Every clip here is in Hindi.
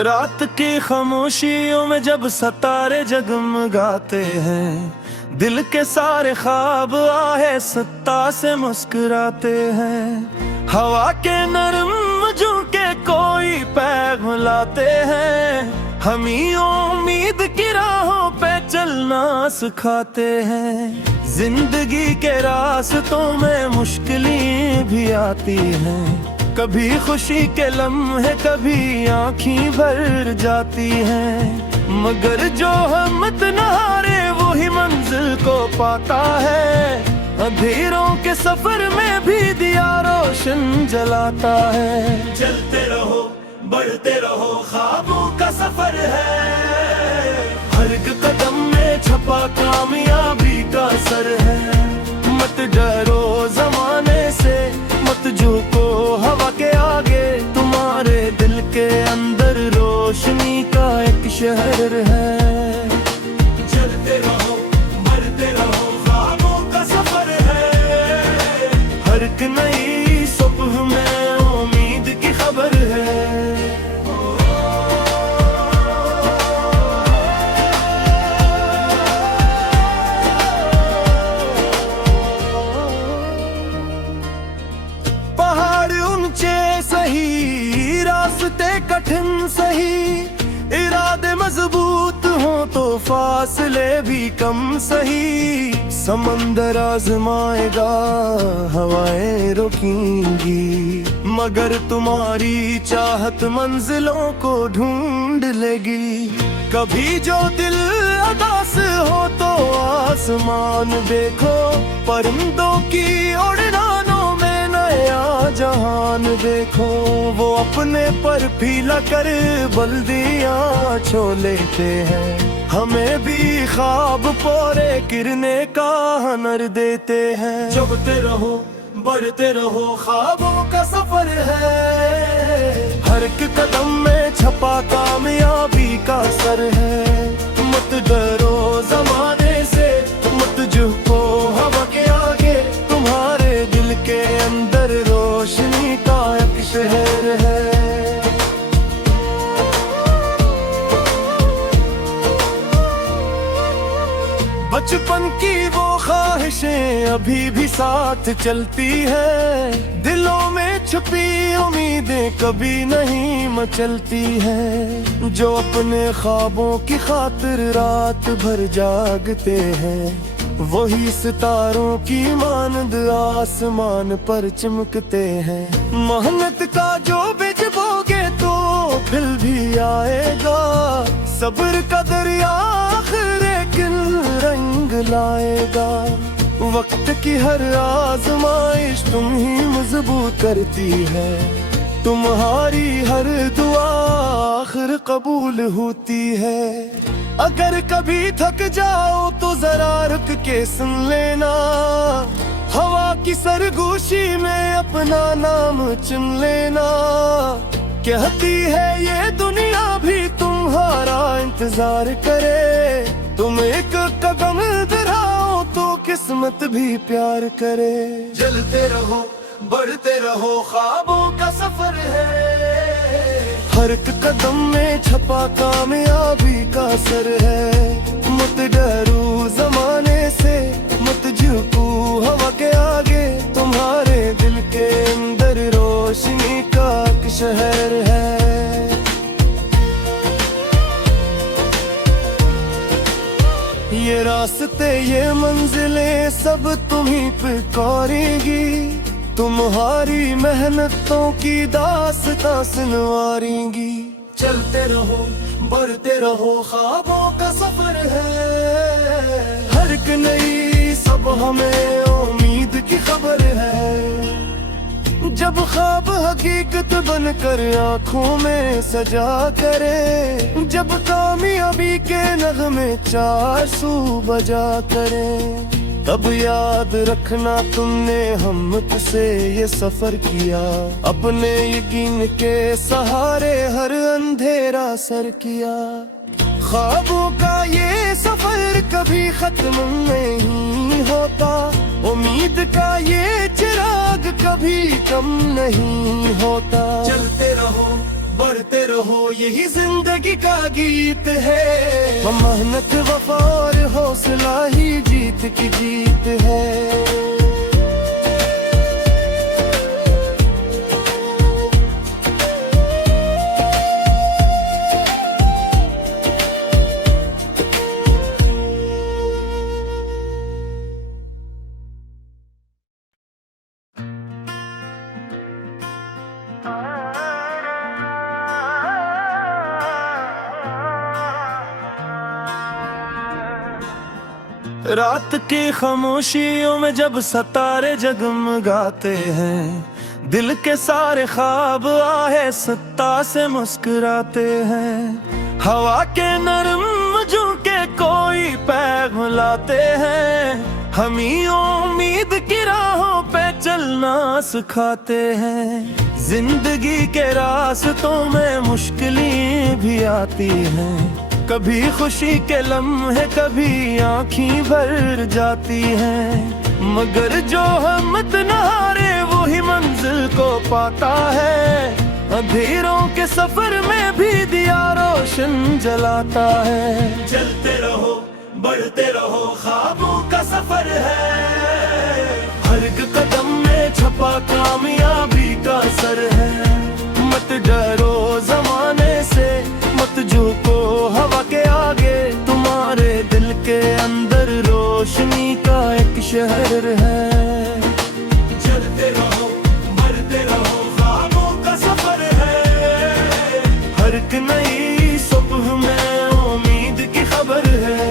रात की खामोशियों में जब सितारे जगमगाते हैं, दिल के सारे ख्वाब आहिस्ता से मुस्कुराते हैं। हवा के नरम झोंके कोई पैगाम लाते हैं, हमें उम्मीद की राहों पे चलना सिखाते हैं। जिंदगी के रास्तों में मुश्किलें भी आती हैं, कभी खुशी के लम्हे कभी आँखें भर जाती हैं, मगर जो हिम्मत न हारे वही मंजिल को पाता है। अंधेरों के सफर में भी दिया रोशन जलाता है। चलते रहो बढ़ते रहो ख्वाबों का सफर है, हर एक कदम में छपा कामयाबी का असर है। मत डरो जमाने से, मत झुको हवा के आगे, तुम्हारे दिल के अंदर रोशनी का एक शहर है। चलते रहो बढ़ते रहो ख्वाबों का सफर है, हर एक नई सुबह में उम्मीद की खबर है। सही रास्ते कठिन सही, इरादे मजबूत हो तो फासले भी कम सही। समंदर आजमाएगा हवाएं रुकेंगी, मगर तुम्हारी चाहत मंजिलों को ढूंढ लेगी। कभी जो दिल उदास हो तो आसमान देखो, परिंदों की उड़ानों में नया जहान देखो। वो अपने पर फीला कर बल्दियां छो लेते हैं, हमें भी ख्वाब पूरे करने का हुनर देते हैं। चलते रहो बढ़ते रहो ख्वाबों का सफर है, हर एक कदम में छपा कामयाबी का असर है। मत डरो जमाने से, मत झुको हवा के आगे, तुम्हारे दिल के अंदर रोशनी का एक शहर है। बचपन की वो ख्वाहिशें अभी भी साथ चलती है, दिलों में छुपी उम्मीदें कभी नहीं मचलती हैं। जो अपने ख्वाबों की खातिर रात भर जागते हैं, वही सितारों की मानद आसमान पर चमकते हैं। मेहनत का जो बीज बोगे तो फल भी आएगा, सब्र का दरिया आखिर एक रंग लाएगा। वक्त की हर आजमाइश तुम ही मजबूत करती है, तुम्हारी हर दुआ आखिर कबूल होती है। अगर कभी थक जाओ तो जरा रुक के सुन लेना, हवा की सरगोशी में अपना नाम चुन लेना। कहती है ये दुनिया भी तुम्हारा इंतजार करे, तुम एक कदम बढ़ाओ तो किस्मत भी प्यार करे। चलते रहो बढ़ते रहो ख्वाबों का सफर है, हर एक कदम में छपा कामयाबी का असर है। मत डरो जमाने से, मत झुको हवा के आगे, तुम्हारे दिल के अंदर रोशनी का एक शहर है। ये रास्ते ये मंजिलें सब तुम्हीं पे करेगी, तुम्हारी मेहनतों की दास्तां सुनवारेंगी। चलते रहो बढ़ते रहो ख्वाबों का सफर है, हर एक नई सब हमें उम्मीद की खबर है। जब ख्वाब हकीकत बनकर आँखों में सजा करे, जब कामयाबी के नगमे चार सू बजा करे, तब याद रखना तुमने हिम्मत से ये सफर किया, अपने यकीन के सहारे हर अंधेरा सर किया। ख्वाबों का ये सफर कभी खत्म नहीं होता, उम्मीद का ये चिराग कभी कम नहीं होता। चलते रहो बढ़ते चलते रहो यही जिंदगी का गीत है। मेहनत वफा और हौसला ही जीत की जीत है। रात की खामोशियों में जब सितारे जगमगाते हैं, दिल के सारे ख्वाब आहिस्ता से मुस्कुराते हैं। हवा के नरम झोंके कोई पैगाम लाते हैं, हमें उम्मीद की राहों पे चलना सिखाते हैं। जिंदगी के रास्तों में मुश्किलें भी आती हैं, कभी खुशी के लम्हे कभी आँखें भर जाती हैं। मगर जो हिम्मत न हारे वो ही मंजिल को पाता है। अंधेरों के सफर में भी दिया रोशन जलाता है। चलते रहो बढ़ते रहो ख्वाबों का सफर है, हर एक कदम में छपा कामयाबी का सर है। मत डरो जमाने से, मत झुको हवा के आगे, तुम्हारे दिल के अंदर रोशनी का एक शहर है। चलते रहो बढ़ते रहो ख्वाबों का सफर है, हर एक नई सुबह में उम्मीद की खबर है।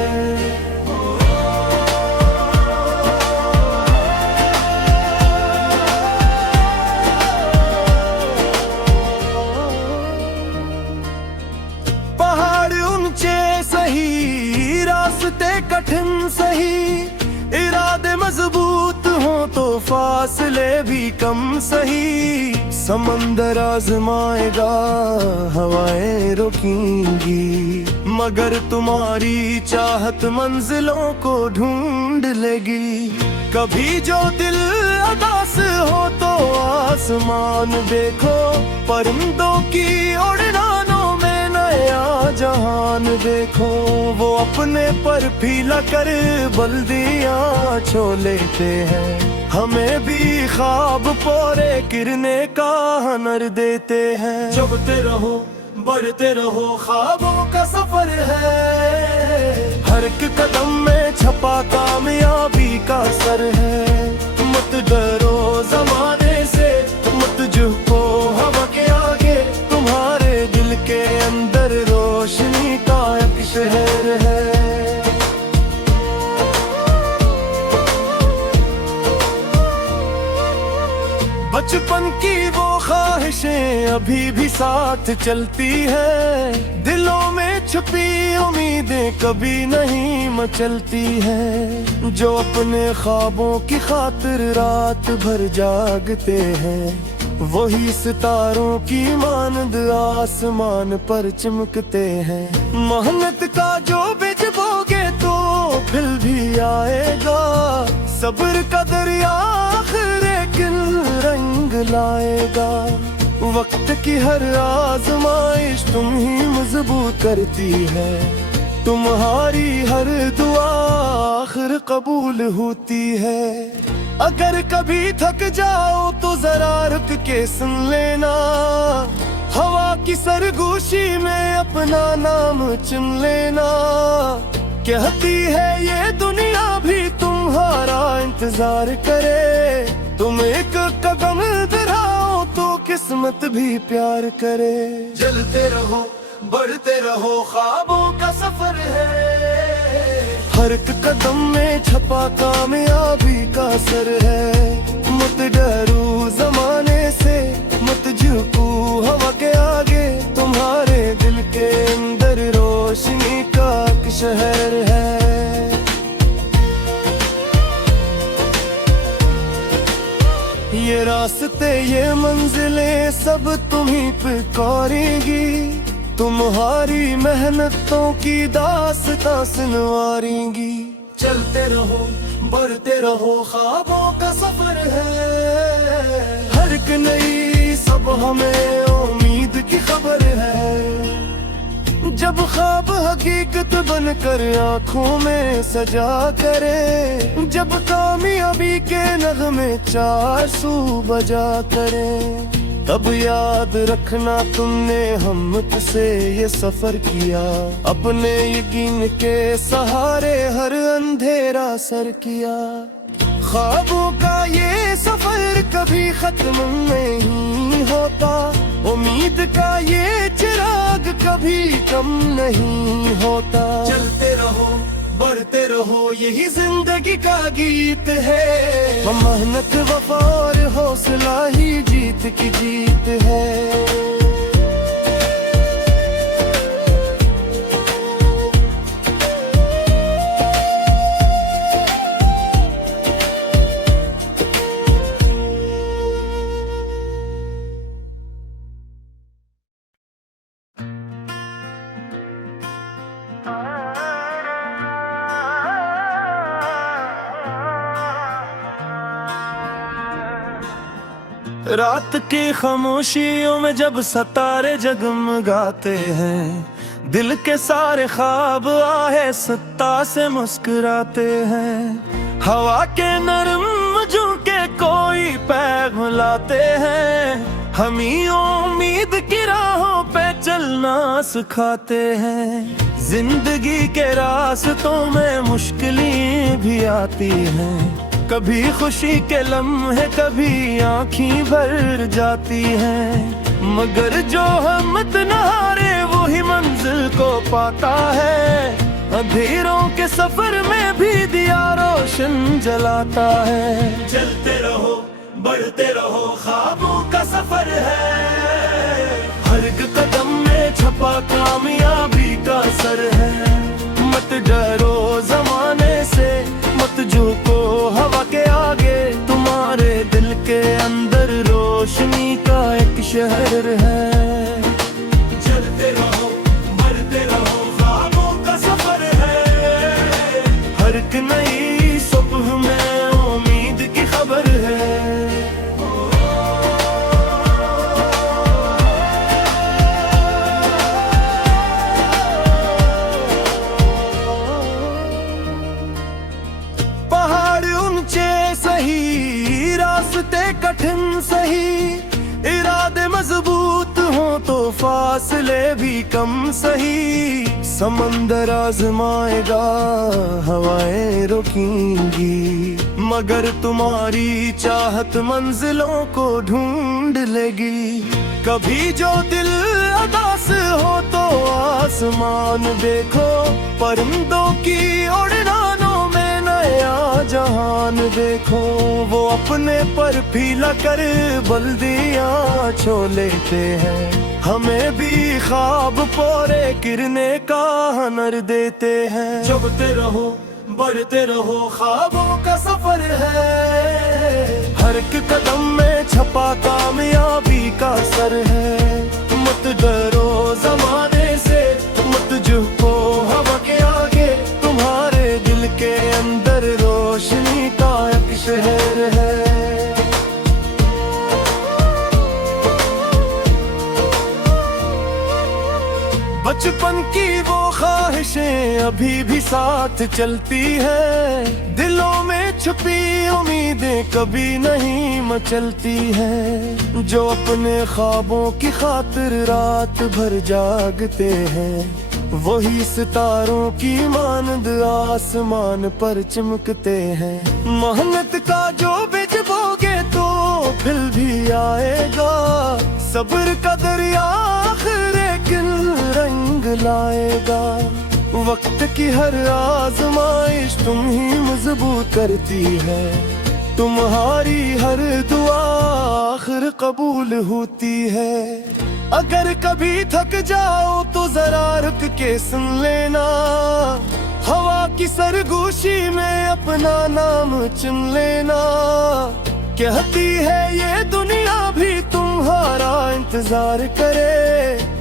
सही रास्ते कठिन सही, इरादे मजबूत हो तो फासले भी कम सही। समंदर आजमाएगा हवाएं रुकेंगी, मगर तुम्हारी चाहत मंजिलों को ढूंढ लेगी। कभी जो दिल उदास हो तो आसमान देखो, परिंदों की उड़ानों में नया जहान देखो। वो अपने पर फीला कर बल्दियां छो लेते हैं, हमें भी ख्वाब पूरे करने का हुनर देते हैं। चलते रहो बढ़ते रहो ख्वाबों का सफर है, हर एक कदम में छपा कामयाबी का सर है। मत डरो जमाने से, मत झुको हवा के आगे, तुम्हारे दिल के अंदर रोशनी का एक शहर है। बचपन की वो ख्वाहिशें अभी भी साथ चलती है, दिलों में छुपी उम्मीदें कभी नहीं मचलती है। जो अपने ख्वाबों की खातिर रात भर जागते हैं, वही सितारों की मानद आसमान पर चमकते हैं। मेहनत का जो बीज बोगे तो फिर भी आएगा, सब्र का दरिया आखिर रंग लाएगा। वक्त की हर आजमाइश तुम ही मजबूत करती है, तुम्हारी हर दुआ आखिर कबूल होती है। अगर कभी थक जाओ तो जरा रुक के सुन लेना, हवा की सरगोशी में अपना नाम चुन लेना। कहती है ये दुनिया भी तुम्हारा इंतजार करे, तुम एक कदम बढ़ाओ तो किस्मत भी प्यार करे। चलते रहो बढ़ते रहो ख्वाबों का सफर है, हर एक कदम में छपा कामयाबी का सर है। मत डरो जमाने से, मत झुको हवा के आगे, तुम्हारे दिल के अंदर रोशनी का एक शहर है। ये रास्ते ये मंजिलें सब तुम्हीं पे करेंगी, तुम्हारी मेहनतों की दास्तां सुनवारेंगी। चलते रहो बढ़ते रहो ख्वाबों का सफर है, हर एक नई सब हमें उम्मीद की खबर है। जब ख्वाब हकीकत बनकर आंखों में सजा करे, जब कामयाबी के नगमे चार सू बजा करे, तब याद रखना तुमने हिम्मत से ये सफर किया, अपने यकीन के सहारे हर अंधेरा सर किया। ख्वाबों का ये सफर कभी खत्म नहीं होता, उम्मीद का ये चिराग कभी कम नहीं होता। चलते रहो बढ़ते रहो यही जिंदगी का गीत है, मेहनत वफा और हौसला ही जीत की जीत है। रात की खामोशियों में जब सितारे जगमगाते हैं, दिल के सारे ख्वाब आहिस्ता से मुस्कुराते हैं। हवा के नरम झोंके कोई पैगाम लाते हैं, हमें उम्मीद की राहों पे चलना सिखाते हैं। जिंदगी के रास्तों में मुश्किलें भी आती हैं, कभी खुशी के लम्हे कभी आँखें भर जाती हैं, मगर जो हिम्मत न हारे वही मंजिल को पाता है। अंधेरों के सफर में भी दिया रोशन जलाता है। चलते रहो बढ़ते रहो ख्वाबों का सफर है, हर एक कदम में छपा कामयाबी का सर है। मत डरो जमाने से मत झुको हवा के आगे, तुम्हारे दिल के अंदर रोशनी का एक शहर है। चलते रहो बढ़ते रहो ख्वाबों का सफर है, हर एक नई सुबह में उम्मीद की खबर है। सही रास्ते कठिन सही, इरादे मजबूत हो तो फासले भी कम सही। समंदर आजमाएगा हवाएं रुकेंगी, मगर तुम्हारी चाहत मंजिलों को ढूंढ लेगी। कभी जो दिल उदास हो तो आसमान देखो, परिंदों की उड़ानों में नया जहान देखो। वो अपने पर फीला कर बल्दियां छो लेते हैं, हमें भी ख्वाब पूरे करने का हुनर देते हैं। चलते रहो बढ़ते रहो ख्वाबों का सफर है, हर एक कदम में छपा कामयाबी का सर है। मत डरो जमाने से मत झुको हवा के आगे, तुम्हारे दिल के अंदर रोशनी का एक शहर है। बचपन की वो ख्वाहिशें अभी भी साथ चलती है, दिलों में छुपी उम्मीदें कभी नहीं मचलती है। जो अपने ख्वाबों की खातिर रात भर जागते हैं, वही सितारों की मानद आसमान पर चमकते हैं। मेहनत का जो बीज बोगे तो फल भी आएगा, सब्र का दरिया आखिर एक रंग लाएगा। वक्त की हर आजमाइश तुम ही मजबूत करती है, तुम्हारी हर दुआ आखिर कबूल होती है। अगर कभी थक जाओ तो जरा रुक के सुन लेना, हवा की सरगोशी में अपना नाम चुन लेना। कहती है ये दुनिया भी तुम्हारा इंतजार करे,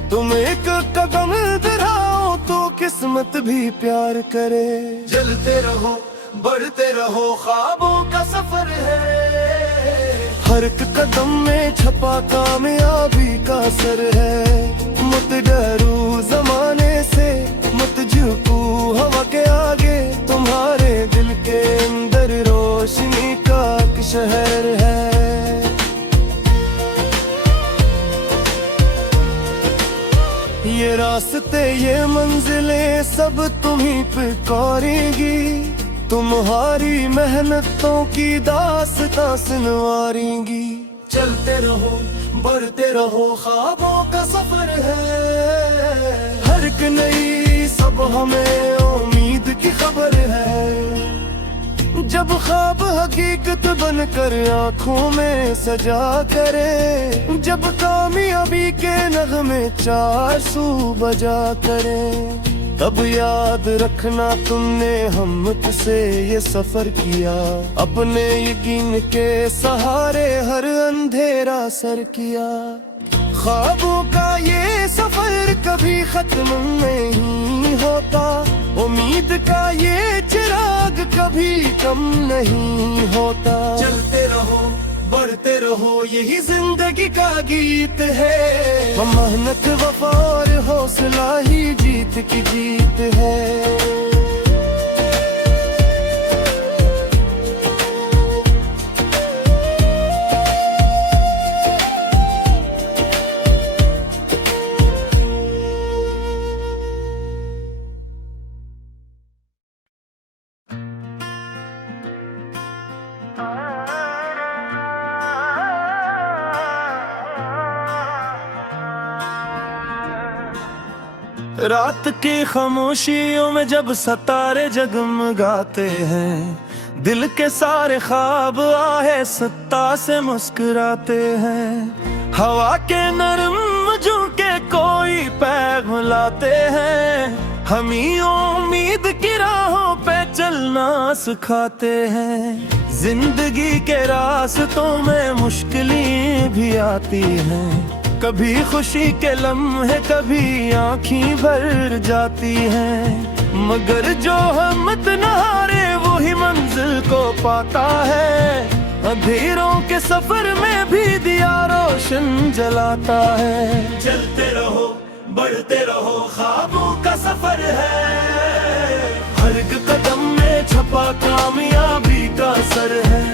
तुम एक कदम बढ़ाओ तो किस्मत भी प्यार करे। चलते रहो बढ़ते रहो ख्वाबों का सफर है, हर एक कदम में छपा कामयाबी का सर है। मत डरो जमाने से, मत झुको हवा के आगे, तुम्हारे दिल के अंदर रोशनी का एक शहर है। ये रास्ते ये मंजिलें सब तुम्हीं पे कौरेंगी, तुम्हारी मेहनतों की दास्तां सुनवारेंगी। चलते रहो बढ़ते रहो, ख्वाबों का सफर है। हर एक नई सब हमें उम्मीद की खबर है। जब ख्वाब हकीकत बनकर आँखों में सजा करे, जब कामयाबी के नगमे चासू बजा करे, तब याद रखना तुमने हिम्मत से ये सफर किया। अपने यकीन के सहारे हर अंधेरा सर किया। ख्वाबों का ये सफर कभी खत्म नहीं होता, उम्मीद का ये चिराग कभी कम नहीं होता। चलते रहो बढ़ते रहो, यही जिंदगी का गीत है। मेहनत वफा और हौसला ही जीत की जीत है। रात की खामोशियों में जब सितारे जगमगाते हैं, दिल के सारे ख्वाब आहिस्ता से मुस्कुराते हैं। हवा के नरम झोंके कोई पैगाम लाते हैं, हमें उम्मीद की राहों पे चलना सिखाते हैं। जिंदगी के रास्तों में मुश्किलें भी आती हैं, कभी खुशी के लम्हे कभी आँखें भर जाती हैं। मगर जो हिम्मत न हारे वही मंजिल को पाता है। अंधेरों के सफर में भी दिया रोशन जलाता है। चलते रहो बढ़ते रहो, ख्वाबों का सफर है। हर एक कदम में छपा कामयाबी का सर है।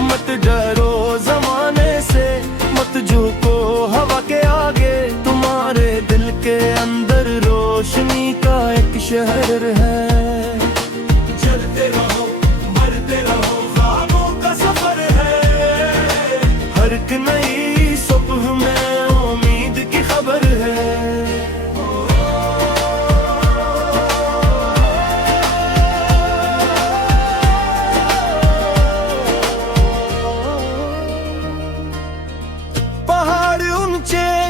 मत डरो जमाने से, मत झुको हवा के आगे, तुम्हारे दिल के अंदर रोशनी का एक शहर है। चलते रहो बढ़ते रहो, ख्वाबों का सफर है। हर एक नई सुबह में उम्मीद की खबर है।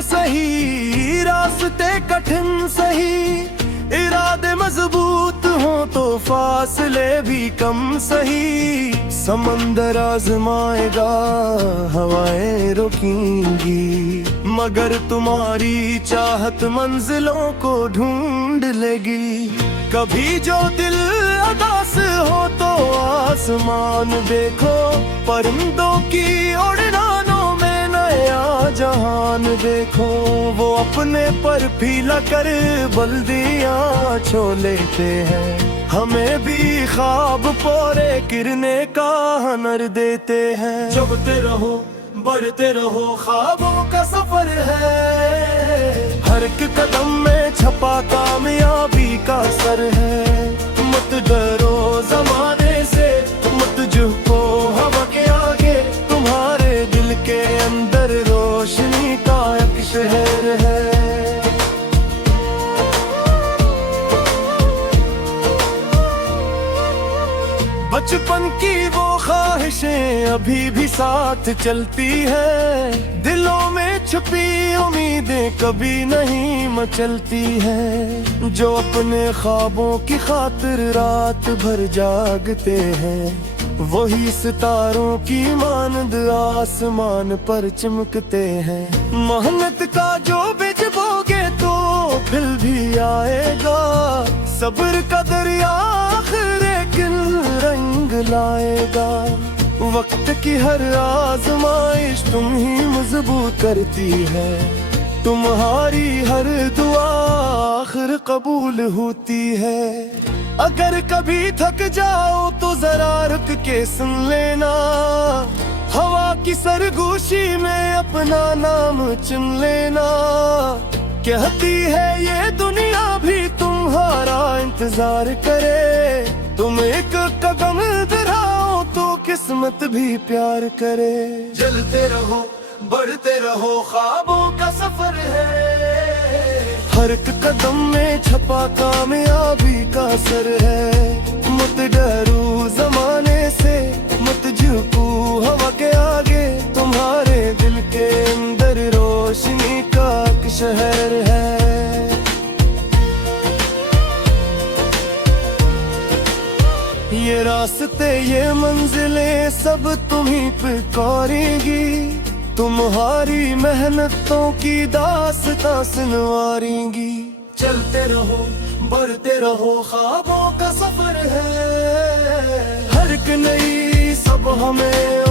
सही रास्ते कठिन सही, इरादे मजबूत हो तो फासले भी कम सही। समंदर आजमाएगा हवाएं रोकेंगी, मगर तुम्हारी चाहत मंजिलों को ढूंढ लेगी। कभी जो दिल उदास हो तो आसमान देखो, परिंदों की उड़ानों में नया जहान देखो। वो अपने पर फीला कर बल्दियां छो लेते हैं, हमें भी ख्वाब पूरे करने का हुनर देते हैं। चलते रहो बढ़ते रहो, ख्वाबों का सफर है। हर एक कदम में छपा कामयाबी का सर है। मत डरो जमाने से, मत झुको हवा के आगे, तुम्हारे दिल के अंदर रोशनी का एक शहर है। बचपन की वो ख्वाहिशें अभी भी साथ चलती है। दिलों में छुपी उम्मीदें कभी नहीं मचलती हैं। जो अपने ख्वाबों की खातिर रात भर जागते हैं, वही सितारों की मानद आसमान पर चमकते हैं। मेहनत का जो बीज बोगे तो फल भी आएगा। सब्र का दरिया आखिर एक रंग लाएगा। वक्त की हर आजमाइश तुम ही मजबूत करती है। तुम्हारी हर दुआ आखिर कबूल होती है। अगर कभी थक जाओ तो जरा रुक के सुन लेना, हवा की सरगोशी में अपना नाम चुन लेना। कहती है ये दुनिया भी तुम्हारा इंतजार करे, तुम एक कदम बढ़ाओ तो किस्मत भी प्यार करे। चलते रहो बढ़ते रहो ख्वाबों का सफर है, हर एक कदम में छपा कामयाबी का सर है। मत डरो जमाने से मत झुको हवा के आगे, तुम्हारे दिल के अंदर रोशनी का एक शहर है। ये रास्ते ये मंजिलें सब तुम्हीं पे करेंगी, तुम्हारी मेहनतों की दास्तां सुनवारेंगी। चलते रहो बढ़ते रहो ख्वाबों का सफर है, हर एक नई सब हमें